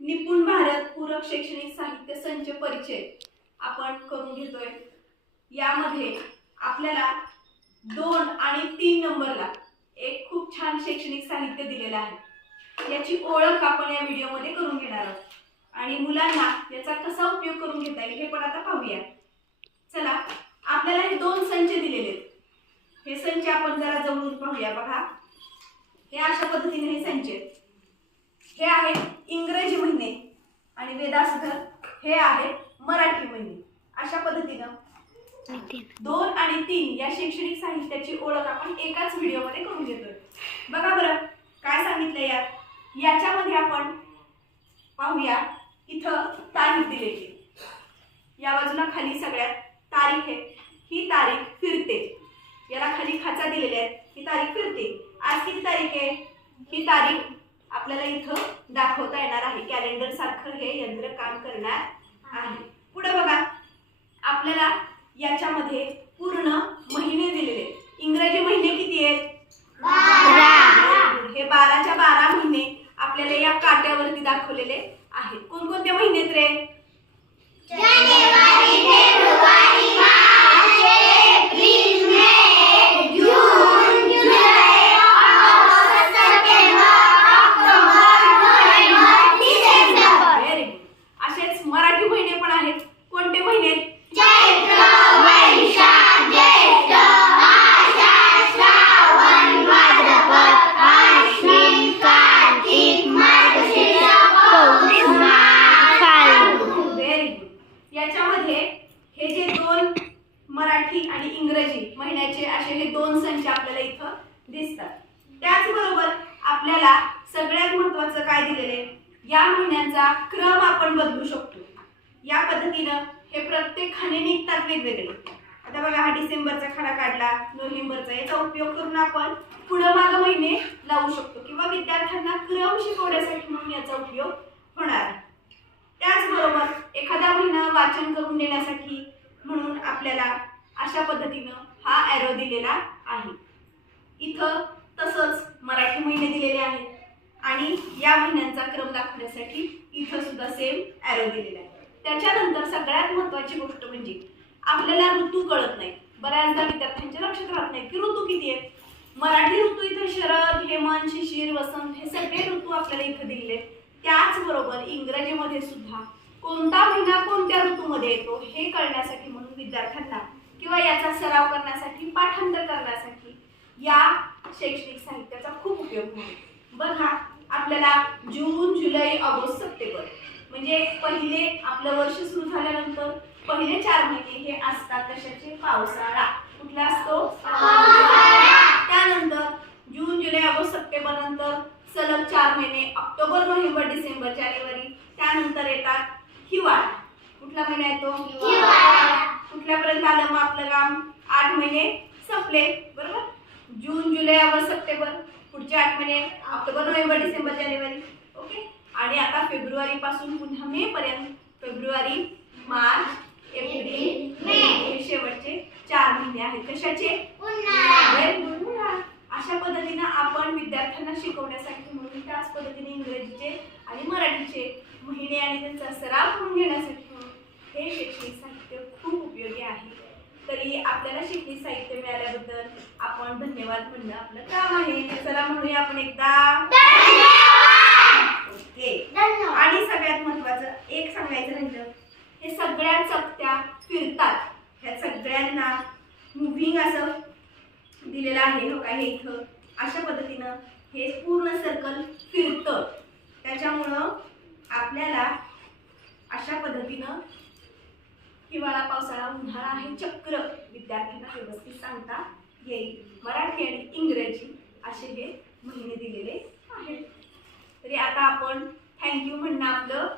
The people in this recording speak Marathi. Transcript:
निपुण भारत पूरक शैक्षणिक साहित्य संच परिचय आपण करून घेतोय. यामध्ये आपल्याला दोन आणि तीन नंबरला एक खूप छान शैक्षणिक साहित्य दिलेलं आहे. याची ओळख आपण या व्हिडिओमध्ये करून घेणार आहोत. आणि मुलांना याचा कसा उपयोग करून घेता येईल हे पण आता पाहूया. चला आपल्याला हे दोन संच दिलेले आहेत. हे संच आपण जरा जवळून पाहूया बघा. हे अशा पद्धतीने हे संच आहेत. हे आहेत इंग्रजी महिने आणि वेदासधर हे आहेत मराठी महिने. अशा पद्धतीनं दोन आणि तीन या शैक्षणिक साहित्याची ओळख आपण एकाच व्हिडिओमध्ये करून घेतोय. बघा बरं काय सांगितलं यात? याच्यामध्ये आपण पाहूया इथं तारीख दिलेली. या बाजूला खाली सगळ्यात तारीख आहे. ही तारीख फिरते. याला खाली खाचा दिलेल्या आहेत. ही तारीख फिरते. आज किती तारीख आहे? ही तारीख आपल्याला इथं दाखवता येणार आहे. कॅलेंडर सारखं हे यंत्र काम करणार आहे. पुढे बघा. आपल्याला याच्यामध्ये पूर्ण महिने दिलेले. इंग्रजी महिने किती आहेत? हे बाराच्या बारा महिने आपल्याला या काट्यावरती दाखवलेले इंग्रजी महिन्याचे असे हे दोन संच आपल्याला इथं दिसतात. त्याचबरोबर आपल्याला सगळ्यात महत्वाचं काय दिलेलं आहे? या महिन्यांचा क्रम आपण बदलू शकतो. या पद्धतीनं हे प्रत्येक खाणे निघतात वेगवेगळे. आता बघा हा डिसेंबरचा खाना काढला नोव्हेंबरचा याचा उपयोग करून आपण पुढं मागं महिने लावू शकतो किंवा विद्यार्थ्यांना क्रम शिकवण्यासाठी म्हणून याचा उपयोग होणार त्याचबरोबर एखादा महिना वाचन करून देण्यासाठी म्हणून आपल्याला अशा पद्धतीनं हा ॲरो दिलेला आहे. इथं तसंच मराठी महिने दिलेले आहेत. आणि या महिन्यांचा क्रम दाखवण्यासाठी इथं सुद्धा सेम ॲरो दिलेला आहे. त्याच्यानंतर सगळ्यात महत्त्वाची गोष्ट म्हणजे आपल्याला ऋतू कळत नाही. बऱ्याचदा विद्यार्थ्यांच्या लक्षात राहत नाही की ऋतू किती आहेत. मराठी ऋतू इथं शरद हेमंत शिशिर वसंत हे सगळे ऋतू आपल्याला इथं दिलेले आहेत. त्याचबरोबर इंग्रजीमध्ये सुद्धा कोणता महिना कोणत्या ऋतूमध्ये येतो हे कळण्यासाठी म्हणून विद्यार्थ्यांना किंवा याचा सराव करण्यासाठी पाठांतर करण्यासाठी या शैक्षणिक साहित्याचा खूप उपयोग होतो. बघा आपल्याला जून जुलै ऑगस्ट सप्टेंबर म्हणजे पहिले आपलं वर्ष सुरू झाल्यानंतर पहिले चार महिने हे असतात कशाचे? पावसाळा. कुठला असतो? त्यानंतर जून जुलै ऑगस्ट सप्टेंबर नंतर सलग चार महिने ऑक्टोबर नोव्हेंबर डिसेंबर जानेवारी त्यानंतर येतात हिवाळा. कुठला महिना येतो? कुठल्यापर्यंत आलं मग आपलं काम. आठ महिने संपले बरोबर? जून जुलै ऑगस्ट सप्टेंबर पुढचे आठ महिने ऑक्टोबर नोव्हेंबर डिसेंबर जानेवारी. ओके? आणि आता फेब्रुवारी पासून पुन्हा मे पर्यंत. फेब्रुवारी मार्च एप्रिल मे. हे शेवटचे चार महिने आहेत. कशाचे. अशा पद्धतीनं आपण विद्यार्थ्यांना शिकवण्यासाठी म्हणून त्याच पद्धतीने इंग्रजीचे आणि मराठीचे महिने आणि त्यांचा सराव करून घेण्यासाठी म्हणून हे शैक्षणिक साहित्य खूप उपयोगी आहे आपल्याला शैक्षणिक साहित्य मिळाल्याबद्दल आपण धन्यवाद म्हणणं आपलं काम आहे. चला म्हणूया आपण एकदा. ओके. आणि सगळ्यात महत्वाचं एक सांगायचं राहिलं हे सगळ्या चकत्या फिरतात. ह्या सगळ्यांना मुव्हिंग असं दिलेलं आहे हो का हे इथं. अशा पद्धतीनं हे पूर्ण सर्कल फिरतं. त्याच्यामुळं आपल्याला अशा पद्धतीनं हिवाळा पावसाळा उन्हाळा हे चक्र विद्यार्थ्यांना व्यवस्थित सांगता येईल. मराठी आणि इंग्रजी असे हे महिने दिलेले आहेत. तरी आता आपण थँक्यू म्हणणं आपलं